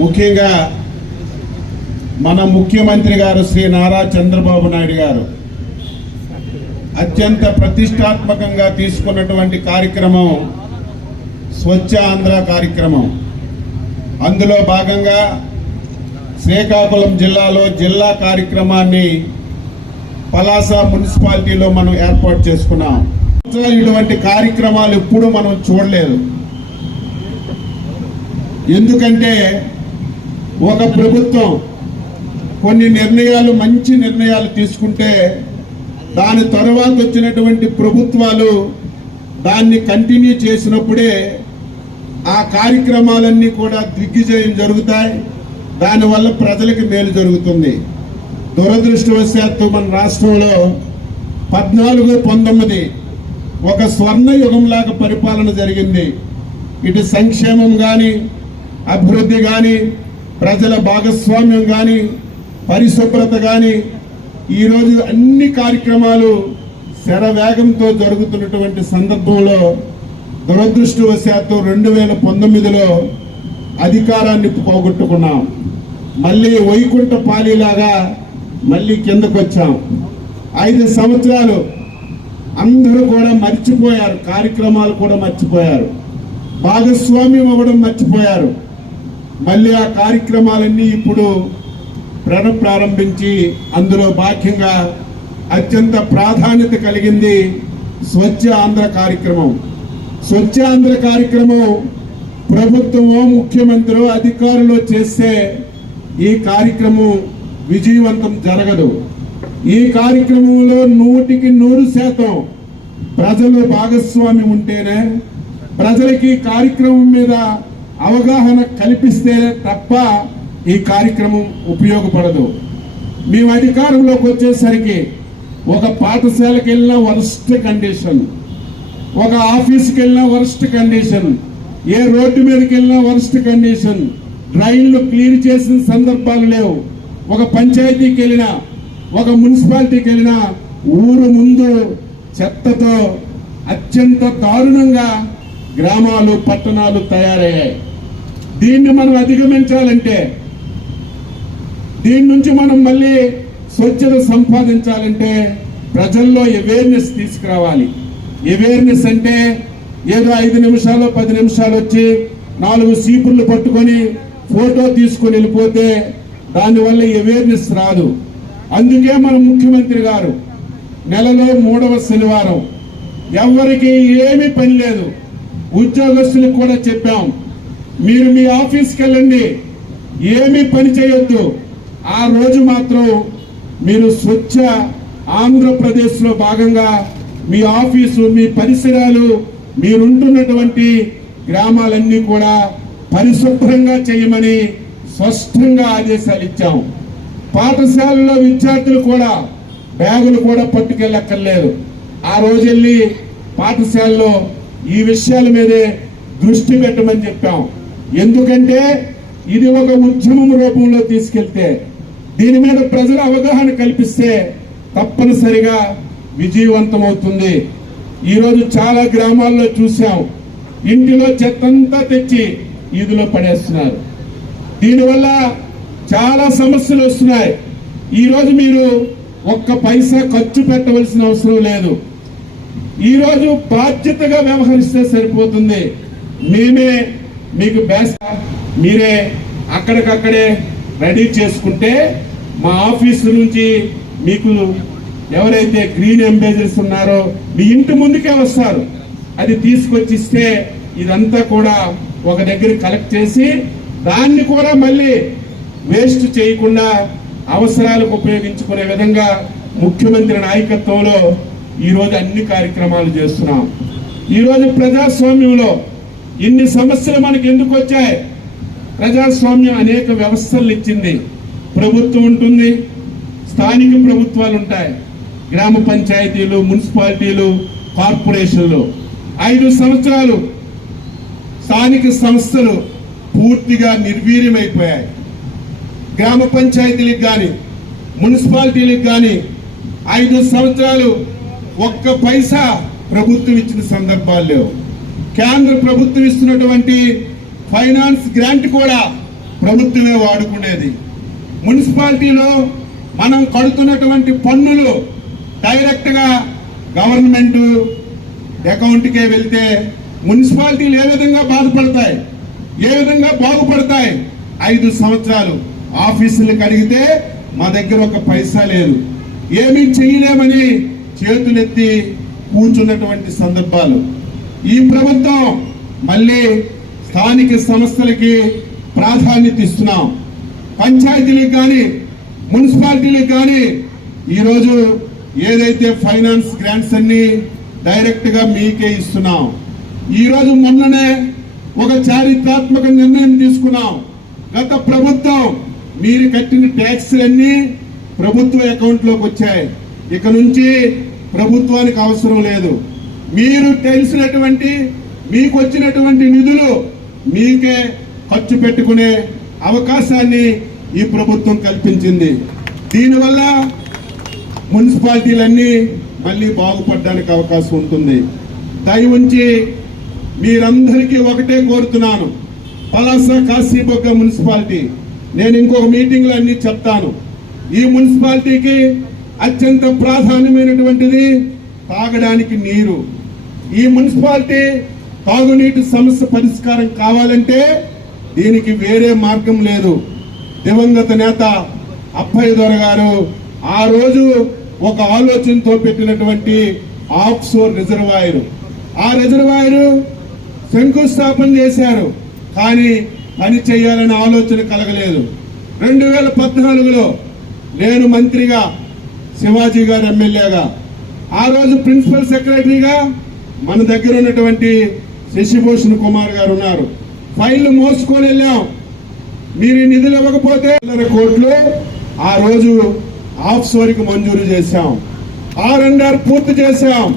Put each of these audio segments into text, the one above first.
ముఖ్యంగా మన ముఖ్యమంత్రి గారు శ్రీ నారా చంద్రబాబు నాయుడు గారు అత్యంత ప్రతిష్టాత్మకంగా తీసుకున్నటువంటి కార్యక్రమం స్వచ్ఛ ఆంధ్ర కార్యక్రమం. అందులో భాగంగా శ్రీకాకుళం జిల్లాలో జిల్లా కార్యక్రమాన్ని పలాస మున్సిపాలిటీలో మనం ఏర్పాటు చేసుకున్నాం. ఇటువంటి కార్యక్రమాలు ఎప్పుడూ మనం చూడలేదు. ఎందుకంటే ఒక ప్రభుత్వం కొన్ని నిర్ణయాలు మంచి నిర్ణయాలు తీసుకుంటే దాని తర్వాత వచ్చినటువంటి ప్రభుత్వాలు దాన్ని కంటిన్యూ చేసినప్పుడే ఆ కార్యక్రమాలన్నీ కూడా దిగ్విజయం జరుగుతాయి. దానివల్ల ప్రజలకు మేలు జరుగుతుంది. దురదృష్టవశాత్తు మన రాష్ట్రంలో పద్నాలుగు పంతొమ్మిది ఒక స్వర్ణ యుగంలాగా పరిపాలన జరిగింది. ఇటు సంక్షేమం కానీ అభివృద్ధి కానీ ప్రజల భాగస్వామ్యం కానీ పరిశుభ్రత కానీ ఈరోజు అన్ని కార్యక్రమాలు శరవేగంతో జరుగుతున్నటువంటి సందర్భంలో దురదృష్టవశాత్తు రెండు వేల పంతొమ్మిదిలో అధికారాన్ని పోగొట్టుకున్నాం. మళ్ళీ వైకుంఠ పాలిలాగా మళ్ళీ కిందకు వచ్చాం ఐదు సంవత్సరాలు అందరూ కూడా మర్చిపోయారు కార్యక్రమాలు కూడా మర్చిపోయారు. భాగస్వామ్యం అవ్వడం మర్చిపోయారు. మళ్ళీ ఆ కార్యక్రమాలన్నీ ఇప్పుడు ప్రణం ప్రారంభించి అందులో భాగ్యంగా అత్యంత ప్రాధాన్యత కలిగింది స్వచ్ఛ ఆంధ్ర కార్యక్రమం. స్వచ్ఛ ఆంధ్ర కార్యక్రమం ప్రభుత్వమో ముఖ్యమంత్రి అధికారులు చేస్తే ఈ కార్యక్రమం విజయవంతం జరగదు. ఈ కార్యక్రమంలో నూటికి నూరు శాతం ప్రజలు భాగస్వామ్యం ఉంటేనే ప్రజలకి కార్యక్రమం మీద అవగాహన కల్పిస్తే తప్ప ఈ కార్యక్రమం ఉపయోగపడదు. మేము అధికారంలోకి వచ్చేసరికి ఒక పాఠశాలకు వెళ్ళిన వరస్ట్ కండిషన్. ఒక ఆఫీస్కి వెళ్ళిన వరస్ట్ కండిషన్. ఏ రోడ్డు మీదకి వెళ్ళినా వరస్ట్ కండిషన్. డ్రైన్లు క్లీన్ చేసిన సందర్భాలు లేవు. ఒక పంచాయతీకి వెళ్ళినా ఒక మున్సిపాలిటీకి వెళ్ళినా ఊరు ముందు చెత్తతో అత్యంత దారుణంగా గ్రామాలు పట్టణాలు తయారయ్యాయి. దీన్ని మనం అధిగమించాలంటే దీని నుంచి మనం మళ్ళీ స్వచ్ఛత సంపాదించాలంటే ప్రజల్లో అవేర్నెస్ తీసుకురావాలి. అవేర్నెస్ అంటే ఏదో ఐదు నిమిషాలు పది నిమిషాలు వచ్చి నాలుగు సీపుళ్ళు పట్టుకొని ఫోటో తీసుకొని వెళ్ళిపోతే దానివల్ల అవేర్నెస్ రాదు. అందుకే మన ముఖ్యమంత్రి గారు నెలలో మూడవ శనివారం ఎవరికి ఏమీ పని లేదు. ఉద్యోగస్తులకు కూడా చెప్పాం. మీరు మీ ఆఫీస్కి వెళ్ళండి. ఏమీ పని చేయొద్దు. ఆ రోజు మాత్రం మీరు స్వచ్ఛ ఆంధ్రప్రదేశ్లో భాగంగా మీ ఆఫీసు మీ పరిసరాలు మీరుంటున్నటువంటి గ్రామాలన్నీ కూడా పరిశుభ్రంగా చేయమని స్పష్టంగా ఆదేశాలు ఇచ్చాం. పాఠశాలలో విద్యార్థులు కూడా బ్యాగులు కూడా పట్టుకెళ్ళక్కర్లేదు. ఆ రోజు వెళ్ళి పాఠశాలలో ఈ విషయాల మీదే దృష్టి పెట్టమని చెప్పాం. ఎందుకంటే ఇది ఒక ఉద్యమం రూపంలో తీసుకెళ్తే దీని మీద ప్రజల అవగాహన కల్పిస్తే తప్పనిసరిగా విజయవంతమవుతుంది ఈరోజు చాలా గ్రామాల్లో చూసాం ఇంటిలో చెత్తంతా తెచ్చి ఈదులో పడేస్తున్నారు. దీనివల్ల చాలా సమస్యలు వస్తున్నాయి. ఈరోజు మీరు ఒక్క పైసా ఖర్చు పెట్టవలసిన అవసరం లేదు. ఈరోజు బాధ్యతగా వ్యవహరిస్తే సరిపోతుంది. మేమే మీకు బెస్ట్ మీరే అక్కడికక్కడే రెడీ చేసుకుంటే మా ఆఫీసు నుంచి మీకు ఎవరైతే గ్రీన్ ఎంబేజర్స్ ఉన్నారో మీ ఇంటి ముందుకే వస్తారు. అది తీసుకొచ్చిస్తే ఇదంతా కూడా ఒక దగ్గర కలెక్ట్ చేసి దాన్ని కూడా మళ్ళీ వేస్ట్ చేయకుండా అవసరాలకు ఉపయోగించుకునే విధంగా ముఖ్యమంత్రి నాయకత్వంలో ఈరోజు అన్ని కార్యక్రమాలు చేస్తున్నాం. ఈరోజు ప్రజాస్వామ్యంలో ఇన్ని సమస్యలు మనకి ఎందుకు వచ్చాయి? ప్రజాస్వామ్యం అనేక వ్యవస్థలు ఇచ్చింది. ప్రభుత్వం ఉంటుంది స్థానిక ప్రభుత్వాలు ఉంటాయి. గ్రామ పంచాయతీలు మున్సిపాలిటీలు కార్పొరేషన్లు. ఐదు సంవత్సరాలు స్థానిక సంస్థలు పూర్తిగా నిర్వీర్యమైపోయాయి. గ్రామ పంచాయతీలకు కానీ మున్సిపాలిటీలకు కానీ ఐదు సంవత్సరాలు ఒక్క పైసా ప్రభుత్వం ఇచ్చిన సందర్భాలు లేవు. కేంద్ర ప్రభుత్వం ఇస్తున్నటువంటి ఫైనాన్స్ గ్రాంట్ కూడా ప్రభుత్వమే వాడుకునేది. మున్సిపాలిటీలో మనం కడుతున్నటువంటి పన్నులు డైరెక్ట్గా గవర్నమెంట్ అకౌంట్కే వెళ్తే మున్సిపాలిటీలు ఏ విధంగా బాధపడతాయి? ఏ విధంగా బాగుపడతాయి? ఐదు సంవత్సరాలు ఆఫీసులకు అడిగితే మా దగ్గర ఒక పైసా లేదు. ఏమీ చేయలేమని చేతులెత్తి కూర్చున్నటువంటి సందర్భాలు. ఈ ప్రభుత్వం మళ్ళీ స్థానిక సంస్థలకి ప్రాధాన్యత ఇస్తున్నాం. పంచాయతీలకు కానీ మున్సిపాలిటీలకు కానీ ఈరోజు ఏదైతే ఫైనాన్స్ గ్రాంట్స్ అన్ని డైరెక్ట్గా మీకే ఇస్తున్నాం. ఈరోజు మొన్ననే ఒక చారిత్రాత్మక నిర్ణయం తీసుకున్నాం. గత ప్రభుత్వం మీరు కట్టిన ట్యాక్స్లన్నీ ప్రభుత్వ అకౌంట్లోకి వచ్చాయి. ఇక నుంచి ప్రభుత్వానికి అవసరం లేదు. మీరు తెలిసినటువంటి మీకు వచ్చినటువంటి నిధులు మీకే ఖర్చు పెట్టుకునే అవకాశాన్ని ఈ ప్రభుత్వం కల్పించింది. దీనివల్ల మున్సిపాలిటీలన్నీ మళ్ళీ బాగుపడడానికి అవకాశం ఉంటుంది. దయ ఉంచి మీరందరికీ ఒకటే కోరుతున్నాను. పలాస కాశీబొగ్గ మున్సిపాలిటీ. నేను ఇంకొక మీటింగ్లో అన్నీ అన్ని చెప్తాను. ఈ మున్సిపాలిటీకి అత్యంత ప్రాధాన్యమైనటువంటిది తాగడానికి నీరు. ఈ మున్సిపాలిటీ తాగునీటి సమస్య పరిష్కారం కావాలంటే దీనికి వేరే మార్గం లేదు. దివంగత నేత అప్పయ్య దొర గారు ఆ రోజు ఒక ఆలోచనతో పెట్టినటువంటి ఆఫ్షోర్ రిజర్వాయర్. ఆ రిజర్వాయర్ శంకుస్థాపన చేశారు కానీ పని చేయాలనే ఆలోచన కలగలేదు. రెండు వేల పద్నాలుగులో నేను మంత్రిగా శివాజీ గారు ఎమ్మెల్యేగా. ఆ రోజు ప్రిన్సిపల్ సెక్రటరీగా మన దగ్గర ఉన్నటువంటి శశిభూషణ్ కుమార్ గారు ఉన్నారు. ఫైళ్ళు మోసుకొని వెళ్ళాం. మీరు నిధులు ఇవ్వకపోతే కోట్లు ఆ రోజు ఆఫ్ సోర్కి మంజూరు చేశాం. ఆర్ అండ్ ఆర్ పూర్తి చేశాం.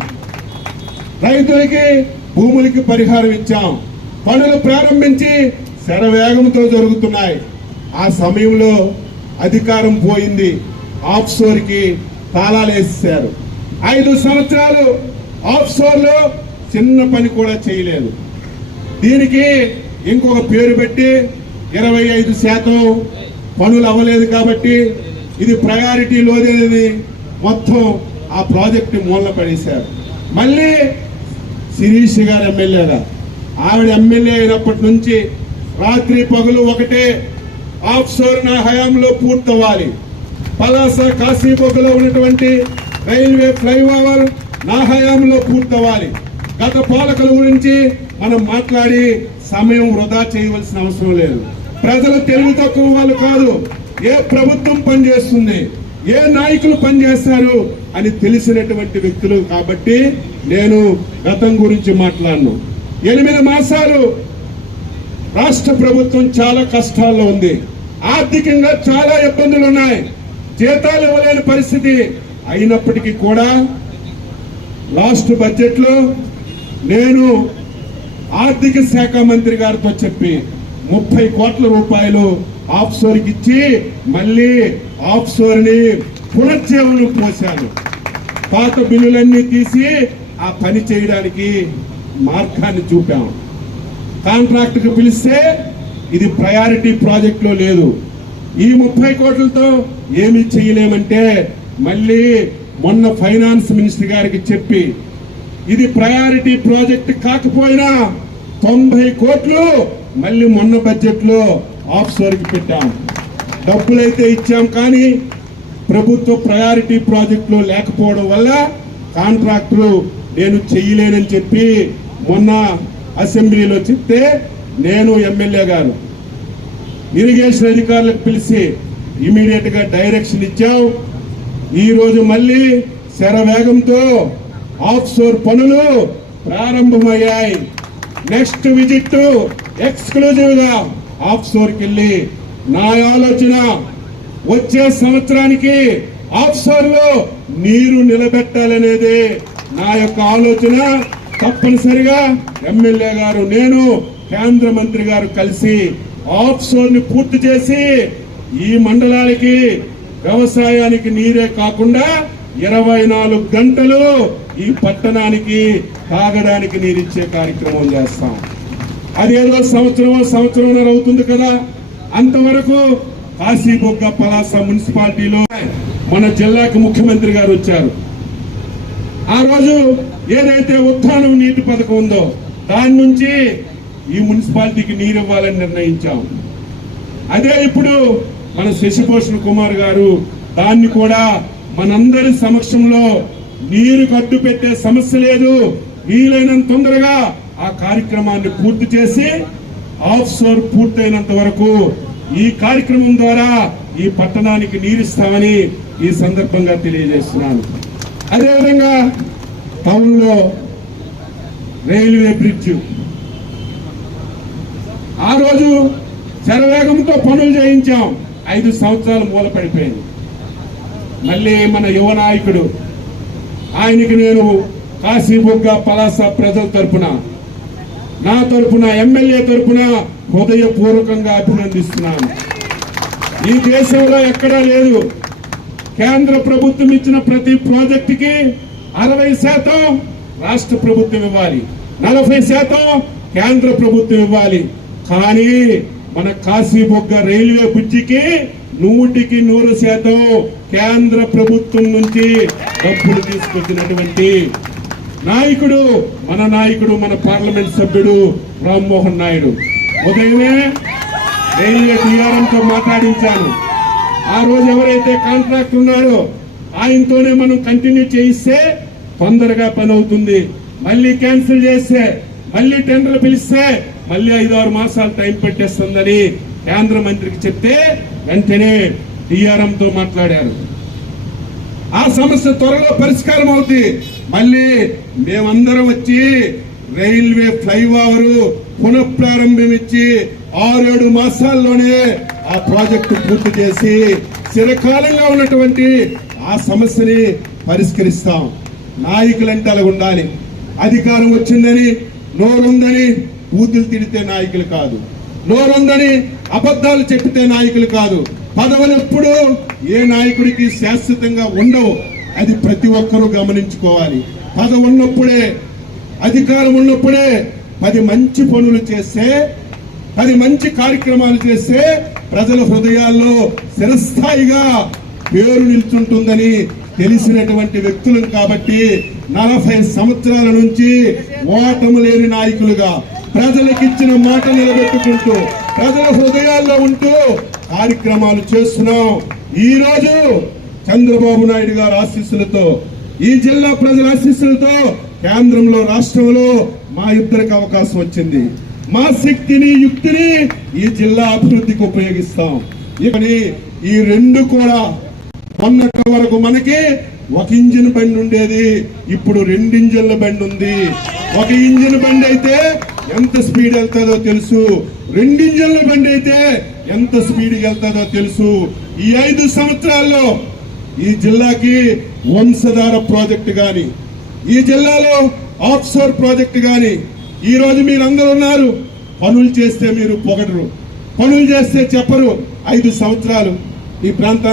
రైతులకి భూములకి పరిహారం ఇచ్చాం. పనులు ప్రారంభించి శరవేగంతో జరుగుతున్నాయి. ఆ సమయంలో అధికారం పోయింది. ఆఫ్కి తాళాలు వేసేసారు ఐదు సంవత్సరాలు ఆఫ్లో చిన్న పని కూడా చేయలేదు. దీనికి ఇంకొక పేరు పెట్టి ఇరవై ఐదు శాతం పనులు అవ్వలేదు కాబట్టి ఇది ప్రయారిటీ లోదేది మొత్తం ఆ ప్రాజెక్టు మూలన పడేశారు మళ్ళీ శిరీష్ గారు ఎమ్మెల్యేగా ఆవిడ ఎమ్మెల్యే అయినప్పటి నుంచి రాత్రి పగలు ఒకటే ఆఫ్ షోర్ నా హయాంలో పూర్తవ్వాలి. పలాస కాశీబొగ్గలో ఉన్నటువంటి రైల్వే ఫ్లైఓవర్ నా హయాంలో పూర్తవ్వాలి. గత పాలకుల గురించి మనం మాట్లాడి సమయం వృధా చేయవలసిన అవసరం లేదు. ప్రజలు తెలివి తక్కువ వాళ్ళు కాదు. ఏ ప్రభుత్వం పనిచేస్తుంది? ఏ నాయకులు పనిచేస్తారు? అని తెలిసినటువంటి వ్యక్తులు కాబట్టి నేను గతం గురించి మాట్లాడను. ఎనిమిది మాసాలు రాష్ట్ర ప్రభుత్వం చాలా కష్టాల్లో ఉంది. ఆర్థికంగా చాలా ఇబ్బందులు ఉన్నాయి జీతాలు ఇవ్వలేని పరిస్థితి అయినప్పటికీ కూడా లాస్ట్ బడ్జెట్లో నేను ఆర్థిక శాఖ మంత్రి గారితో చెప్పి ముప్పై కోట్ల రూపాయలు ఆఫ్ ఇచ్చి మళ్ళీ ఆఫ్ని పునర్జీవనం పోశాను. పాత బిల్లులన్నీ తీసి ఆ పని చేయడానికి మార్గాన్ని చూపాము కాంట్రాక్టుకు పిలిస్తే ఇది ప్రయారిటీ ప్రాజెక్ట్లో లేదు. ఈ ముప్పై కోట్లతో ఏమి చేయలేమంటే మళ్ళీ మొన్న ఫైనాన్స్ మినిస్టర్ గారికి చెప్పి ఇది ప్రయారిటీ ప్రాజెక్ట్ కాకపోయినా తొంభై కోట్లు మళ్ళీ మొన్న బడ్జెట్లో ఆఫ్ పెట్టాం. డబ్బులైతే ఇచ్చాం కానీ ప్రభుత్వ ప్రయారిటీ ప్రాజెక్టులు లేకపోవడం వల్ల కాంట్రాక్టులు నేను చెయ్యలేనని చెప్పి మొన్న అసెంబ్లీలో చెప్తే నేను ఎమ్మెల్యే గారు ఇరిగేషన్ అధికారులకు పిలిచి ఇమీడియట్గా డైరెక్షన్ ఇచ్చాం ఈరోజు మళ్ళీ శరవేగంతో ఆఫ్ షోర్ పనులు ప్రారంభమయ్యాయి. నెక్స్ట్ విజిట్ ఎక్స్క్లూజివ్గా ఆఫ్ కెళ్ళి నా ఆలోచన వచ్చే సంవత్సరానికి ఆఫ్ షోర్లో నీరు నిలబెట్టాలనేది నా యొక్క ఆలోచన. తప్పనిసరిగా ఎమ్మెల్యే గారు నేను కేంద్ర మంత్రి గారు కలిసి ఆఫ్షోర్ని పూర్తి చేసి ఈ మండలానికి వ్యవసాయానికి నీరే కాకుండా ఇరవై నాలుగు గంటలు ఈ పట్టణానికి తాగడానికి నీరిచ్చే కార్యక్రమం చేస్తాం. అదేదో సంవత్సరం సంవత్సరంన్నర అవుతుంది కదా. అంతవరకు కాశీబొగ్గ పలాస మున్సిపాలిటీలో మన జిల్లాకు ముఖ్యమంత్రి గారు వచ్చారు. ఆ రోజు ఏదైతే ఉత్థానం నీటి పథకం ఉందో దాని నుంచి ఈ మున్సిపాలిటీకి నీరు ఇవ్వాలని నిర్ణయించాం. అదే ఇప్పుడు మన శశిభూషణ్ కుమార్ గారు దాన్ని కూడా మనందరి సమక్షంలో నీరు కట్టు పెట్టే సమస్య లేదు. వీలైనంత తొందరగా ఆ కార్యక్రమాన్ని పూర్తి చేసి ఆఫ్ షోర్ పూర్తయినంత వరకు ఈ కార్యక్రమం ద్వారా ఈ పట్టణానికి నీరిస్తామని ఈ సందర్భంగా తెలియజేస్తున్నాను. అదేవిధంగా టౌన్లో రైల్వే బ్రిడ్జ్ ఆ రోజు శరవేగంతో పనులు చేయించాం. ఐదు సంవత్సరాలు మూల పడిపోయింది మళ్ళీ మన యువ నాయకుడు ఆయనకి నేను కాశీబుగ్గ పలాస ప్రజల తరపున నా తరపున ఎమ్మెల్యే తరపున హృదయపూర్వకంగా అభినందిస్తున్నాను. ఈ దేశంలో ఎక్కడా లేదు. కేంద్ర ప్రభుత్వం ఇచ్చిన ప్రతి ప్రాజెక్టుకి అరవై శాతం రాష్ట్ర ప్రభుత్వం ఇవ్వాలి. నలభై శాతం కేంద్ర ప్రభుత్వం ఇవ్వాలి. కానీ మన కాశీబొగ్గ రైల్వే బ్రిడ్జికి నూటికి నూరు శాతం కేంద్ర ప్రభుత్వం నుంచి డబ్బులు తీసుకొచ్చినటువంటి నాయకుడు మన నాయకుడు మన పార్లమెంట్ సభ్యుడు రామ్మోహన్ నాయుడు. ఉదయమే రైల్వే తో మాట్లాడించాను. ఆ రోజు ఎవరైతే కాంట్రాక్ట్ ఉన్నారో ఆయనతోనే మనం కంటిన్యూ చేయిస్తే తొందరగా పని అవుతుంది. మళ్ళీ క్యాన్సిల్ చేస్తే మళ్ళీ టెండర్లు పిలిస్తే మళ్ళీ ఐదు ఆరు మాసాలు టైం పెట్టేస్తుందని కేంద్ర మంత్రికి చెప్తే వెంటనే DRM తో మాట్లాడారు. ఆ సమస్య త్వరలో పరిష్కారం అవుతుంది మళ్ళీ మేమందరం వచ్చి రైల్వే ఫ్లైఓవర్ పునఃప్రారంభం ఇచ్చి ఆరేడు మాసాల్లోనే ఆ ప్రాజెక్టు పూర్తి చేసి చిరకాలంగా ఉన్నటువంటి ఆ సమస్యని పరిష్కరిస్తాం. నాయకులంటే అలా ఉండాలి. అధికారం వచ్చిందని నోరుందని బూతులు తిడితే నాయకులు కాదు. నోరుందని అబద్ధాలు చెప్పితే నాయకులు కాదు. పదవులు ఎప్పుడు ఏ నాయకుడికి శాశ్వతంగా ఉండవు. అది ప్రతి ఒక్కరూ గమనించుకోవాలి. పదవి ఉన్నప్పుడే అధికారం ఉన్నప్పుడే పది మంచి పనులు చేస్తే పది మంచి కార్యక్రమాలు చేస్తే ప్రజల హృదయాల్లో చిరస్థాయిగా పేరు నిల్చుంటుందని తెలిసినటువంటి వ్యక్తులు కాబట్టి నలభై సంవత్సరాల నుంచి ఓటము లేని నాయకులుగా ప్రజలకు ఇచ్చిన మాట నిలబెట్టుకుంటూ ప్రజల హృదయాల్లో ఉంటూ కార్యక్రమాలు చేస్తున్నాం. ఈ రోజు చంద్రబాబు నాయుడు గారి ఆశీస్సులతో ఈ జిల్లా ప్రజల ఆశీస్సులతో కేంద్రంలో రాష్ట్రంలో మా ఇద్దరికి అవకాశం వచ్చింది. మా శక్తిని యుక్తిని ఈ జిల్లా అభివృద్ధికి ఉపయోగిస్తాం. ఇవని ఈ రెండు కూడా మొన్నటి వరకు మనకి ఒక ఇంజిన్ బండి ఉండేది ఇప్పుడు రెండు ఇంజిన్ల బండి ఉంది. ఒక ఇంజిన్ బండి అయితే ఎంత స్పీడ్ వెళ్తుందో తెలుసు. రెండింజన్ల బండి అయితే ఎంత స్పీడ్ వెళ్తుందో తెలుసు. ఈ ఐదు సంవత్సరాల్లో ఈ జిల్లాకి వంశధార ప్రాజెక్టు గాని ఈ జిల్లాలో ఆఫ్షోర్ ప్రాజెక్టు గాని ఈ రోజు మీరు ఉన్నారు. పనులు చేస్తే మీరు పొగడరు. పనులు చేస్తే చెప్పరు. ఐదు సంవత్సరాలు ఈ ప్రాంతాన్ని